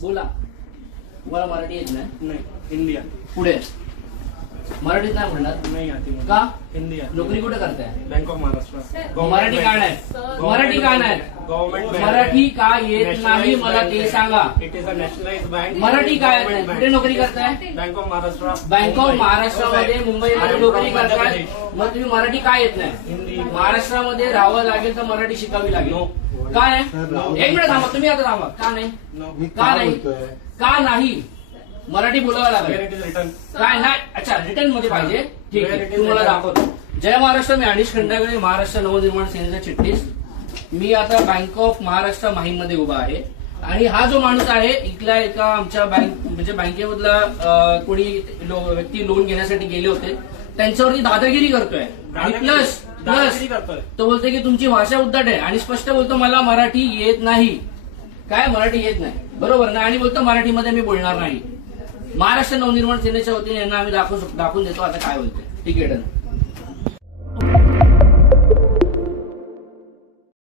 बोला. तुम्हाला मराठी येत नाही? नहीं, हिंदी आती. पुढे मराठीत नाही म्हणणार नहीं आती मुझे. का? हिंदी आती. नोकरी कुठे करताय? Bank of Maharashtra. मराठी का नाही? मराठी का नाही? Government bank. मराठी का येत नाही मला ते सांगा. It is a nationalised bank. Marathi काय येत नाही? कुठे नोकरी करताय? Bank of Maharashtra. Bank of महाराष्ट्रामध्ये मुंबईमध्ये नोकरी करताय. मग तुम्ही मराठी काय येत नाही? हिंदी. महाराष्ट्रामध्ये राहावं लागेल तर मराठी शिकावी लागेल. नो. काय? एक मिनिट थांबा, तुम्ही आता थांबा. का नाही? नो. का नाही? का नाही? मराठी बोलावं Where लागेल. it is written. काय नाही? अच्छा, रिटर्न मध्ये पाहिजे. ठीक Where आहे, it is तुम्हाला written. दाखवतो. जय महाराष्ट्र. मी अनिश खंडागळे, महाराष्ट्र नवनिर्माण सेनेचा चिटणीस. मी आता बँक ऑफ महाराष्ट्र माहीममध्ये उभा आहे आणि हा जो माणूस आहे इथल्या एका आमच्या बँक म्हणजे बँकेमधला कोणी व्यक्ती लोन घेण्यासाठी गेले होते त्यांच्यावरती दादागिरी करतोय आणि प्लस दादागिरी करतोय. तो बोलतोय की तुमची भाषा उद्धट आहे आणि स्पष्ट बोलतो मला मराठी येत नाही. काय? मराठी येत नाही, बरोबर ना? आणि बोलतो मराठीमध्ये मी बोलणार नाही. महाराष्ट्र नवनिर्माण सेनेच्या वतीने यांना आम्ही दाखवून देतो आता काय बोलतोय. ठीक आहे, डन.